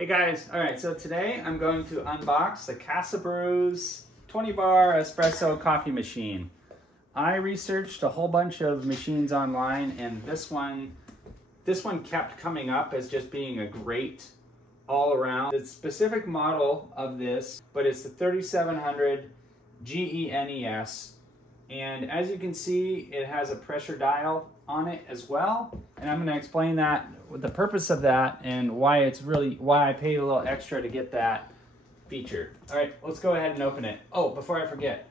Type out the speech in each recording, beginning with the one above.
Hey guys, all right, so today I'm going to unbox the CASABREWS 20-bar espresso coffee machine. I researched a whole bunch of machines online, and this one kept coming up as just being a great all-around. The specific model of this, but it's the 3700GENSE, and as you can see, it has a pressure dial on it as well, and I'm going to explain that, the purpose of that, and why I paid a little extra to get that feature. All right, let's go ahead and open it. Oh, before I forget,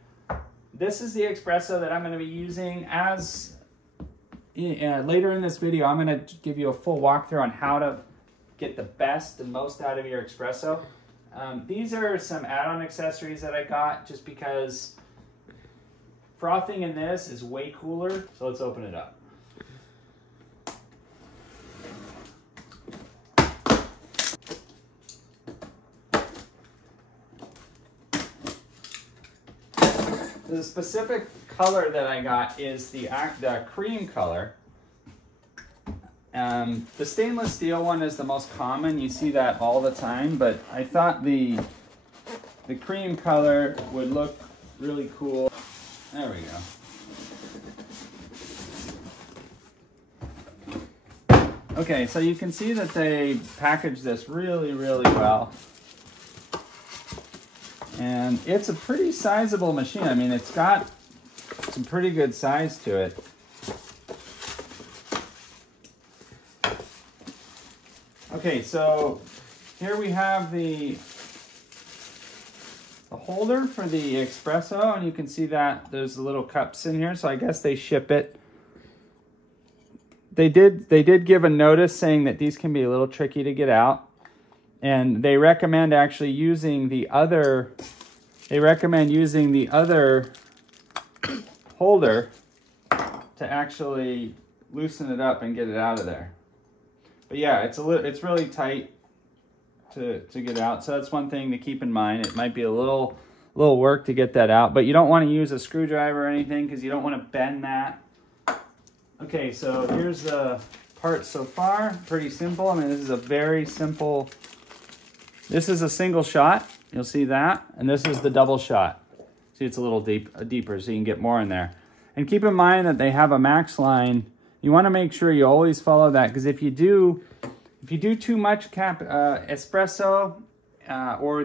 this is the espresso that I'm going to be using. As later in this video, I'm going to give you a full walkthrough on how to get the best and most out of your espresso. These are some add-on accessories that I got just because frothing in this is way cooler. So let's open it up. The specific color that I got is the cream color. The stainless steel one is the most common. You see that all the time, but I thought the cream color would look really cool. There we go. Okay, so you can see that they packaged this really, really well. And it's a pretty sizable machine. I mean, it's got some pretty good size to it. Okay, so here we have the holder for the espresso, and you can see that there's the little cups in here, so I guess they ship it. They did give a notice saying that these can be a little tricky to get out. And they recommend actually using the other, holder to actually loosen it up and get it out of there. But yeah, it's really tight to get out. So that's one thing to keep in mind. It might be a little work to get that out, but you don't want to use a screwdriver or anything because you don't want to bend that. Okay, so here's the parts so far. Pretty simple. I mean, this is a very simple. This is a single shot, you'll see that, and this is the double shot. See, it's a little deeper, so you can get more in there. And keep in mind that they have a max line. You want to make sure you always follow that, because if you do too much espresso, or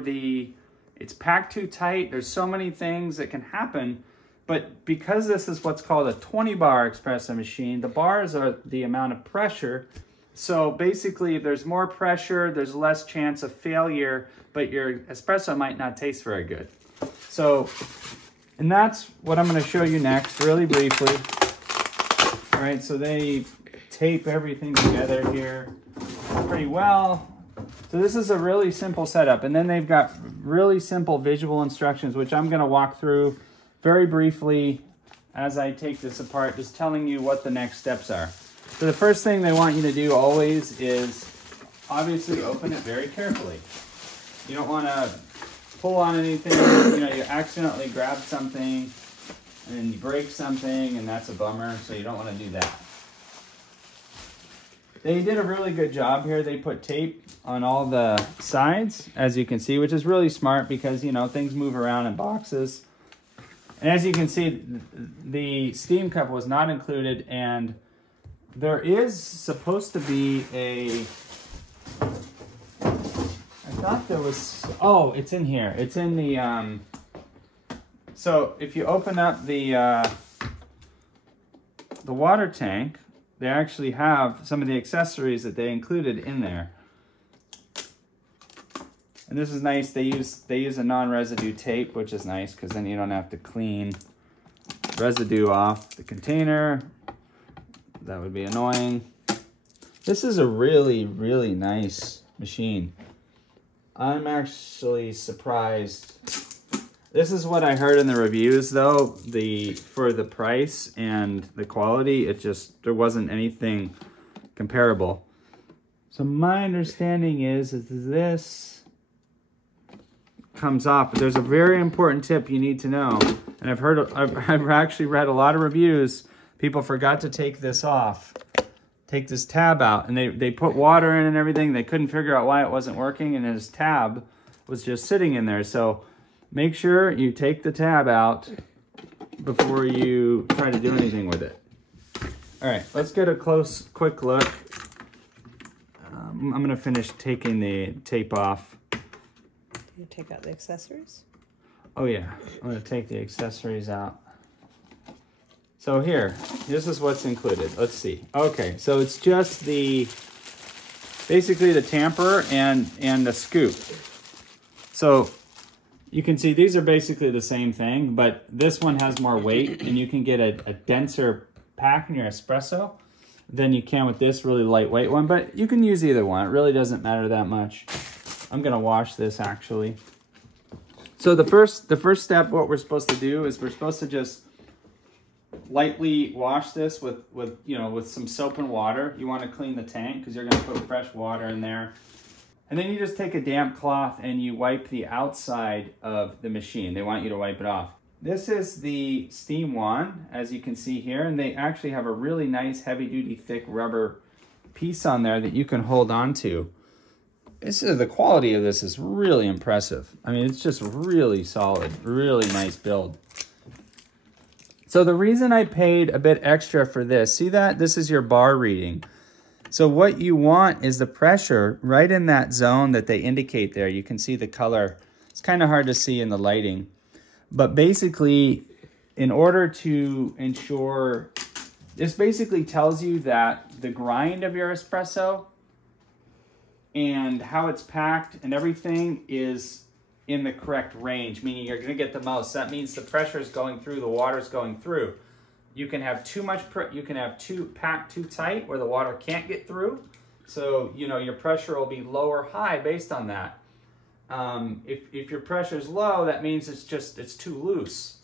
it's packed too tight, there's so many things that can happen. But because this is what's called a 20-bar espresso machine, the bars are the amount of pressure. So basically, if there's more pressure, there's less chance of failure, but your espresso might not taste very good. So, and that's what I'm going to show you next, really briefly. All right, so they tape everything together here pretty well. So this is a really simple setup. And then they've got really simple visual instructions, which I'm going to walk through very briefly as I take this apart, just telling you what the next steps are. So the first thing they want you to do always is obviously open it very carefully. You don't want to pull on anything, you accidentally grab something and you break something, and that's a bummer, so you don't want to do that. They did a really good job here. They put tape on all the sides, as you can see, which is really smart because, things move around in boxes. And as you can see, the steam cup was not included, and there is supposed to be I thought there was, oh, it's in here. It's in the, so if you open up the water tank, they actually have some of the accessories that they included in there. And this is nice. They use a non-residue tape, which is nice because then you don't have to clean residue off the container. That would be annoying. This is a really, really nice machine. I'm actually surprised. This is what I heard in the reviews, though. For the price and the quality, there wasn't anything comparable. So my understanding is this comes off, but there's a very important tip you need to know. And I've actually read a lot of reviews. People forgot to take this off. take this tab out, and they put water in and everything. They couldn't figure out why it wasn't working, and his tab was just sitting in there. So make sure you take the tab out before you try to do anything with it. All right, let's get a quick look. I'm gonna finish taking the tape off. You take out the accessories? Oh yeah, I'm gonna take the accessories out. So here, this is what's included. Let's see. Okay, so it's just basically the tamper and the scoop. So you can see these are basically the same thing, but this one has more weight, and you can get a denser pack in your espresso than you can with this really lightweight one, but you can use either one. It really doesn't matter that much. I'm gonna wash this actually. So the first step, what we're supposed to do is we're supposed to just lightly wash this with some soap and water. You want to clean the tank because you're going to put fresh water in there. And then you just take a damp cloth and you wipe the outside of the machine. They want you to wipe it off. This is the steam one, as you can see here, and they actually have a really nice heavy-duty thick rubber piece on there that you can hold on to. The quality of this is really impressive. I mean, it's just really solid, really nice build. So the reason I paid a bit extra for this, see that? This is your bar reading. So what you want is the pressure right in that zone that they indicate there. You can see the color. It's kind of hard to see in the lighting. But basically, in order to ensure, this basically tells you that the grind of your espresso and how it's packed and everything is in the correct range, meaning you're going to get the most. That means the pressure is going through, the water's going through. You can have too much, you can have packed too tight where the water can't get through. So, your pressure will be low or high based on that. If your pressure is low, that means it's too loose.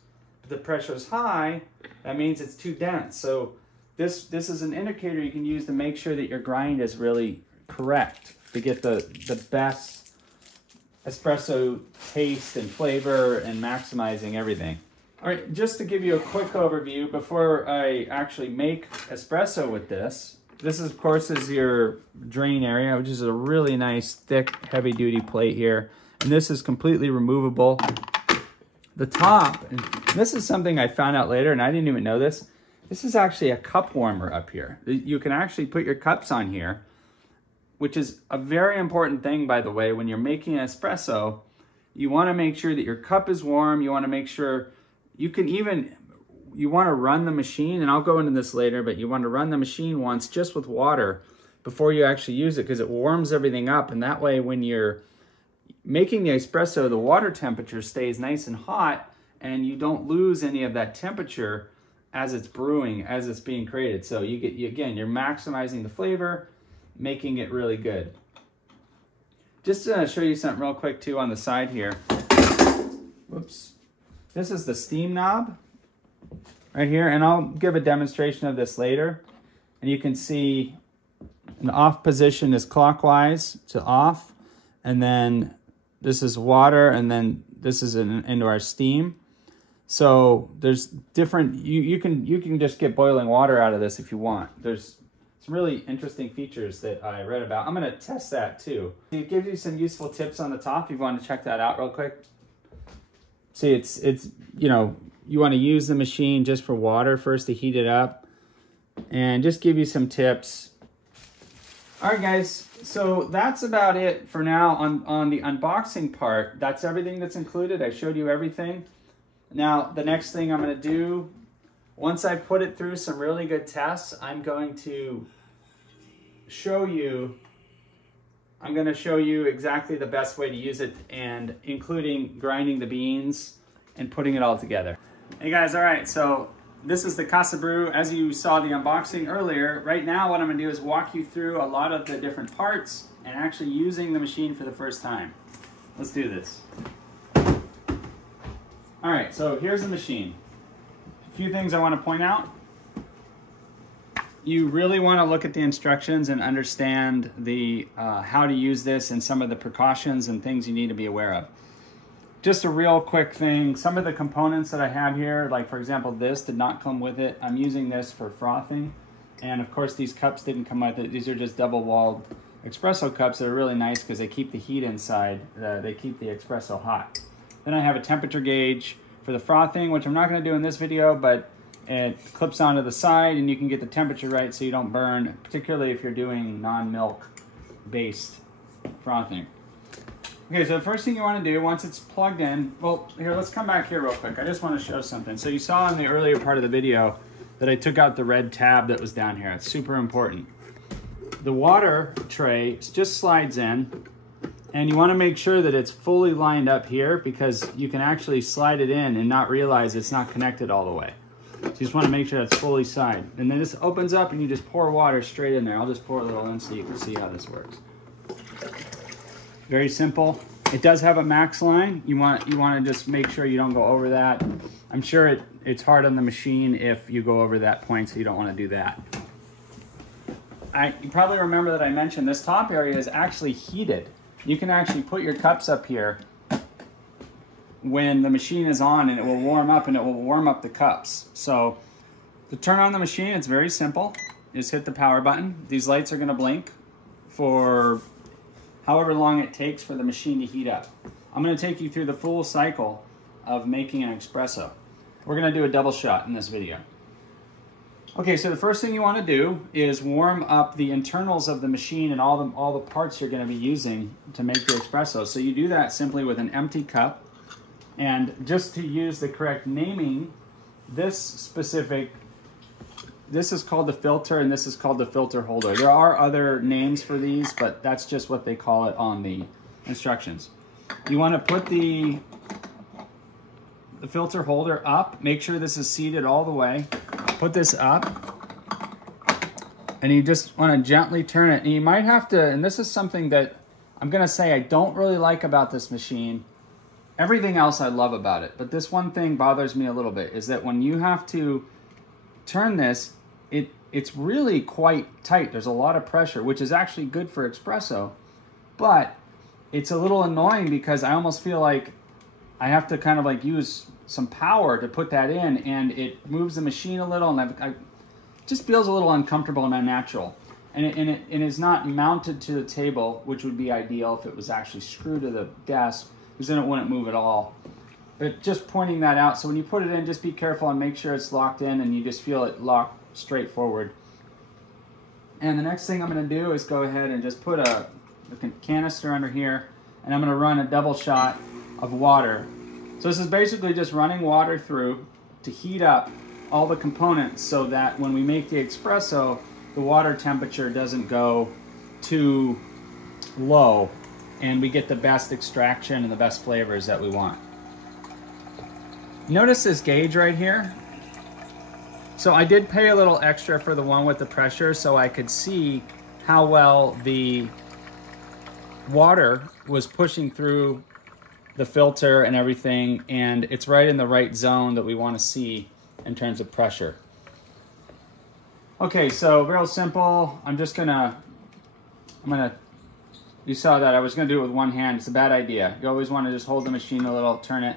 If the pressure is high, that means it's too dense. So this is an indicator you can use to make sure that your grind is really correct to get the best espresso taste and flavor and maximizing everything. All right, just to give you a quick overview before I actually make espresso with this. This, of course, is your drain area, which is a really nice, thick, heavy-duty plate here. And this is completely removable. The top, and this is something I found out later, and I didn't even know this. This is actually a cup warmer up here. You can actually put your cups on here, which is a very important thing, by the way. When you're making an espresso, you want to make sure that your cup is warm. You want to make sure you want to run the machine, and I'll go into this later, but you want to run the machine once just with water before you actually use it, because it warms everything up, and that way when you're making the espresso, the water temperature stays nice and hot, and you don't lose any of that temperature as it's brewing, as it's being created. So again, you're maximizing the flavor, making it really good. Just to show you something real quick too on the side here. Whoops. This is the steam knob right here, and I'll give a demonstration of this later. And you can see an off position is clockwise to off, and then this is water, and then this is into our steam. So there's different, you can just get boiling water out of this if you want. There's some really interesting features that I read about. I'm gonna test that too. It gives you some useful tips on the top if you want to check that out real quick. See, it's you want to use the machine just for water first to heat it up, and just give you some tips. All right, guys, so that's about it for now on the unboxing part. That's everything that's included. I showed you everything. Now, the next thing I'm going to do, once I put it through some really good tests, I'm going to show you exactly the best way to use it, and including grinding the beans and putting it all together. Hey guys, all right, so this is the CASABREW. As you saw the unboxing earlier, right now what I'm gonna do is walk you through a lot of the different parts and actually using the machine for the first time. Let's do this. All right, so here's the machine. A few things I want to point out. You really want to look at the instructions and understand the how to use this and some of the precautions and things you need to be aware of. Just a real quick thing, some of the components that I have here, like for example, this did not come with it. I'm using this for frothing. And of course these cups didn't come with it. These are just double-walled espresso cups that are really nice because they keep the heat inside. They keep the espresso hot. Then I have a temperature gauge for the frothing, which I'm not going to do in this video, but it clips onto the side and you can get the temperature right so you don't burn, particularly if you're doing non-milk based frothing. Okay, so the first thing you want to do once it's plugged in, well, here, let's come back here real quick. I just want to show something. So you saw in the earlier part of the video that I took out the red tab that was down here. It's super important. The water tray just slides in, and you want to make sure that it's fully lined up here because you can actually slide it in and not realize it's not connected all the way. So you just want to make sure that's fully side. And then this opens up and you just pour water straight in there. I'll just pour a little in so you can see how this works. Very simple. It does have a max line. You want to just make sure you don't go over that. I'm sure it's hard on the machine if you go over that point, so you don't want to do that. You probably remember that I mentioned this top area is actually heated. You can actually put your cups up here when the machine is on and it will warm up and it will warm up the cups. So to turn on the machine, it's very simple. You just hit the power button. These lights are going to blink for however long it takes for the machine to heat up. I'm going to take you through the full cycle of making an espresso. We're going to do a double shot in this video. Okay, so the first thing you want to do is warm up the internals of the machine and all the parts you're going to be using to make the espresso. So you do that simply with an empty cup. And just to use the correct naming, this is called the filter and this is called the filter holder. There are other names for these, but that's just what they call it on the instructions. You want to put the filter holder up. Make sure this is seated all the way. Put this up and you just want to gently turn it. And you might have to, and this is something that I'm going to say I don't really like about this machine. Everything else I love about it, but this one thing bothers me a little bit, is that when you have to turn this, it's really quite tight. There's a lot of pressure, which is actually good for espresso, but it's a little annoying because I almost feel like I have to kind of like use some power to put that in, and it moves the machine a little, and it just feels a little uncomfortable and unnatural. And it is not mounted to the table, which would be ideal if it was actually screwed to the desk, because then it wouldn't move at all. But just pointing that out, so when you put it in, just be careful and make sure it's locked in and you just feel it locked straight forward. And the next thing I'm going to do is go ahead and just put a canister under here, and I'm going to run a double shot of water. So this is basically just running water through to heat up all the components so that when we make the espresso, the water temperature doesn't go too low and we get the best extraction and the best flavors that we want. Notice this gauge right here. So I did pay a little extra for the one with the pressure so I could see how well the water was pushing through the filter and everything, and it's right in the right zone that we want to see in terms of pressure. Okay, so real simple. You saw that I was gonna do it with one hand. It's a bad idea. You always want to just hold the machine a little, turn it.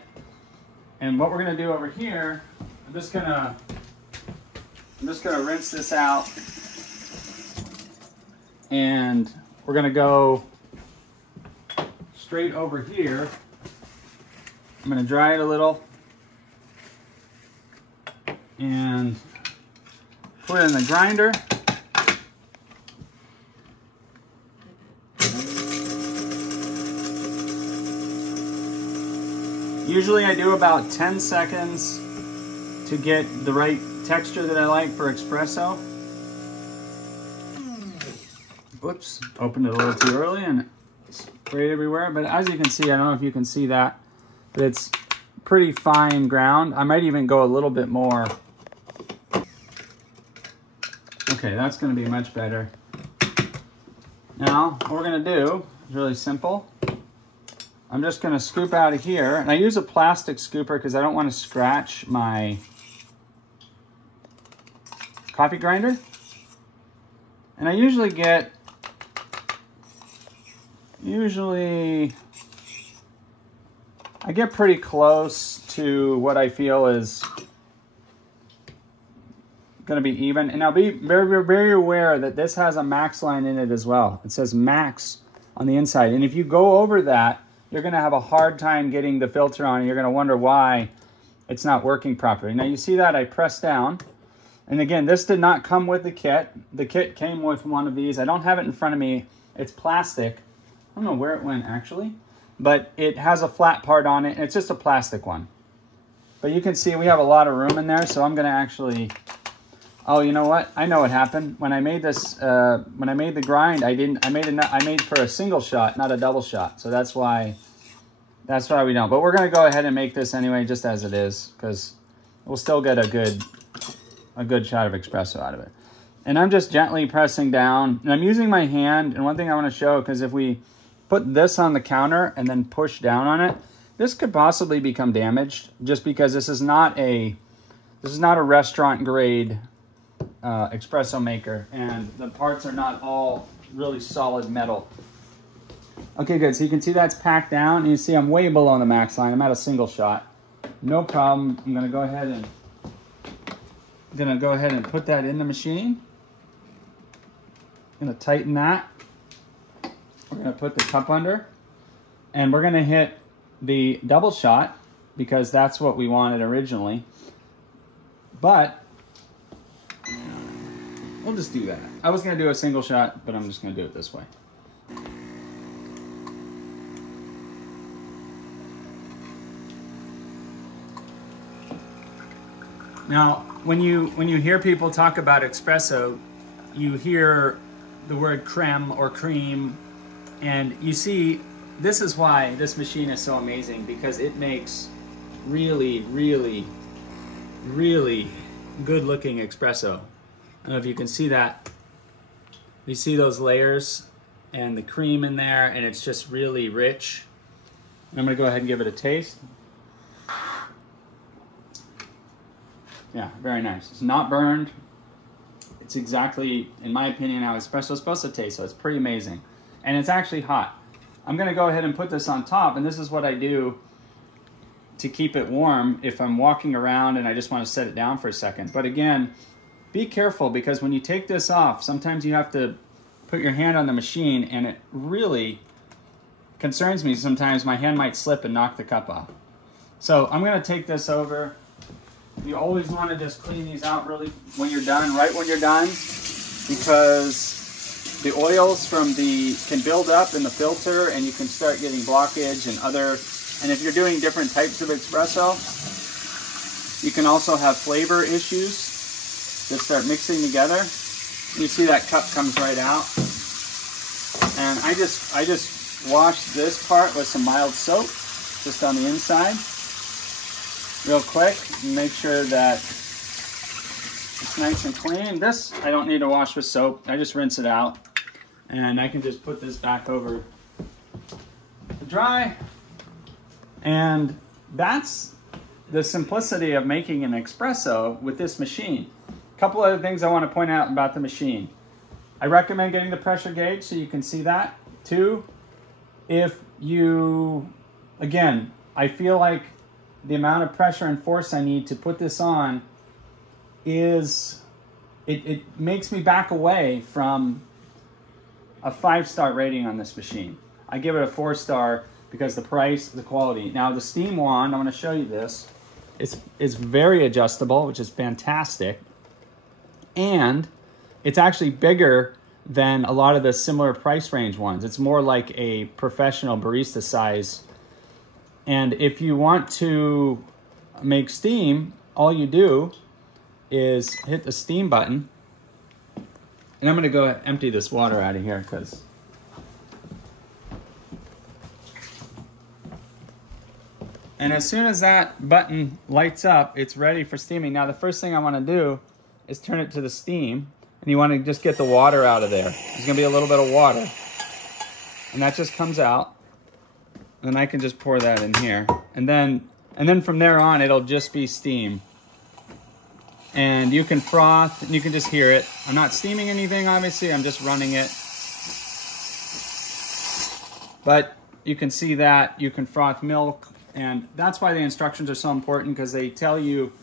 And what we're gonna do over here, I'm just gonna rinse this out, and we're gonna go straight over here. I'm gonna dry it a little and put it in the grinder. Usually I do about 10 seconds to get the right texture that I like for espresso. Whoops, opened it a little too early and sprayed everywhere, but as you can see, I don't know if you can see that, but it's pretty fine ground. I might even go a little bit more. Okay, that's gonna be much better. Now, what we're gonna do is really simple. I'm just gonna scoop out of here, and I use a plastic scooper because I don't want to scratch my coffee grinder. And I usually get, I get pretty close to what I feel is going to be even. And now be very, very aware that this has a max line in it as well. It says max on the inside. And if you go over that, you're going to have a hard time getting the filter on. And you're going to wonder why it's not working properly. Now you see that I press down. And again, this did not come with the kit. The kit came with one of these. I don't have it in front of me. It's plastic. I don't know where it went actually, but it has a flat part on it. And it's just a plastic one. But you can see we have a lot of room in there. So I'm going to actually, oh, you know what? I know what happened. When I made this, when I made the grind, I made for a single shot, not a double shot. So that's why we don't. But we're going to go ahead and make this anyway, just as it is, because we'll still get a good shot of espresso out of it. And I'm just gently pressing down. And I'm using my hand. And one thing I want to show, because if we put this on the counter and then push down on it, this could possibly become damaged, just because this is not a restaurant grade espresso maker, and the parts are not all really solid metal. Okay, good. So you can see that's packed down, and you see I'm way below the max line. I'm at a single shot. No problem. I'm gonna go ahead and put that in the machine. I'm gonna tighten that. We're gonna put the cup under, and we're gonna hit the double shot because that's what we wanted originally. But we'll just do that. I was gonna do a single shot, but I'm just gonna do it this way. Now, when you hear people talk about espresso, you hear the word creme or cream, and you see this is why this machine is so amazing, because it makes really, really, really good looking espresso. I don't know if you can see that. You see those layers and the cream in there, and it's just really rich. And I'm gonna go ahead and give it a taste. Yeah, very nice. It's not burned. It's exactly, in my opinion, how espresso is supposed to taste, so it's pretty amazing. And it's actually hot. I'm gonna go ahead and put this on top, and this is what I do to keep it warm if I'm walking around and I just wanna set it down for a second. But again, be careful, because when you take this off, sometimes you have to put your hand on the machine, and it really concerns me sometimes. My hand might slip and knock the cup off. So I'm gonna take this over. You always wanna just clean these out really when you're done, right when you're done, because the oils can build up in the filter, and you can start getting blockage and if you're doing different types of espresso, you can also have flavor issues that start mixing together. You see that cup comes right out. And I just washed this part with some mild soap, just on the inside, real quick, and make sure that it's nice and clean. This, I don't need to wash with soap. I just rinse it out. And I can just put this back over to dry. And that's the simplicity of making an espresso with this machine. A couple other things I want to point out about the machine. I recommend getting the pressure gauge so you can see that. 2, if you, again, I feel like the amount of pressure and force I need to put this on is, it makes me back away from a 5-star rating on this machine. I give it a 4-star because the price, the quality. Now the steam wand, I'm gonna show you this. It's very adjustable, which is fantastic. And it's actually bigger than a lot of the similar price range ones. It's more like a professional barista size. And if you want to make steam, all you do is hit the steam button. And I'm gonna go empty this water out of here because and as soon as that button lights up, it's ready for steaming. Now the first thing I wanna do is turn it to the steam, and you wanna just get the water out of there. There's gonna be a little bit of water, and that just comes out. And then I can just pour that in here. And then from there on, it'll just be steam. And you can froth, and you can just hear it. I'm not steaming anything, obviously, I'm just running it. But you can see that, you can froth milk, and that's why the instructions are so important, because they tell you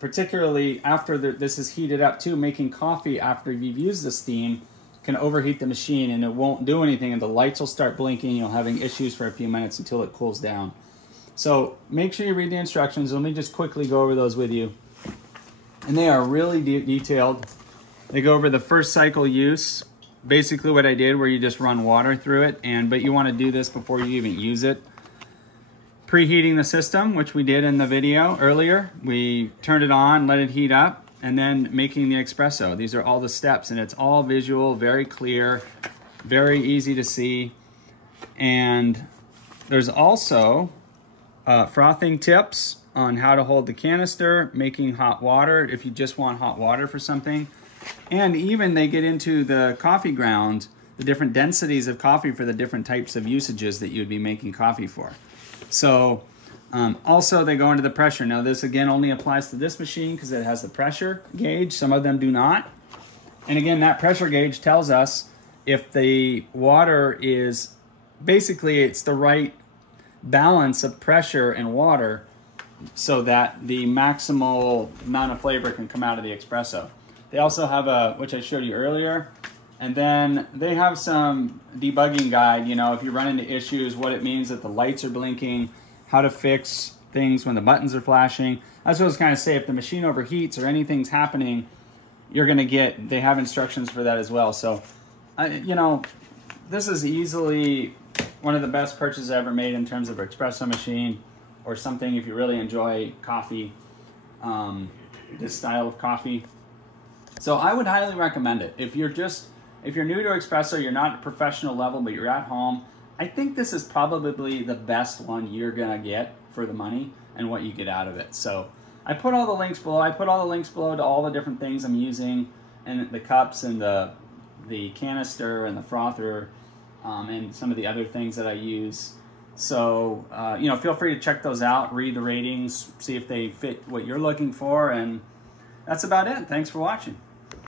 particularly after this is heated up too, making coffee after you've used the steam can overheat the machine and it won't do anything, and the lights will start blinking. You'll having issues for a few minutes until it cools down. So make sure you read the instructions. Let me just quickly go over those with you. And they are really detailed. They go over the first cycle use, basically what I did, where you just run water through it, but you want to do this before you even use it. Preheating the system, which we did in the video earlier. We turned it on, let it heat up, and then making the espresso. These are all the steps, and it's all visual, very clear, very easy to see. And there's also frothing tips on how to hold the canister, making hot water if you just want hot water for something. And even they get into the coffee ground, the different densities of coffee for the different types of usages that you'd be making coffee for. So also they go into the pressure. Now this again only applies to this machine because it has the pressure gauge. Some of them do not. And again, that pressure gauge tells us if the water is, basically it's the right balance of pressure and water so that the maximal amount of flavor can come out of the espresso. They also have a, which I showed you earlier, and then they have some debugging guide, you know, if you run into issues, what it means that the lights are blinking, how to fix things when the buttons are flashing. That's what I was kind of say, if the machine overheats or anything's happening, you're gonna get, they have instructions for that as well. So, you know, this is easily one of the best purchases I ever made in terms of an espresso machine or something if you really enjoy coffee, this style of coffee. So I would highly recommend it. If you're new to espresso, you're not at professional level, but you're at home, I think this is probably the best one you're gonna get for the money and what you get out of it. So I put all the links below. I put all the links below to all the different things I'm using, and the cups and the canister and the frother, and some of the other things that I use. So, you know, feel free to check those out, read the ratings, see if they fit what you're looking for, and that's about it. Thanks for watching.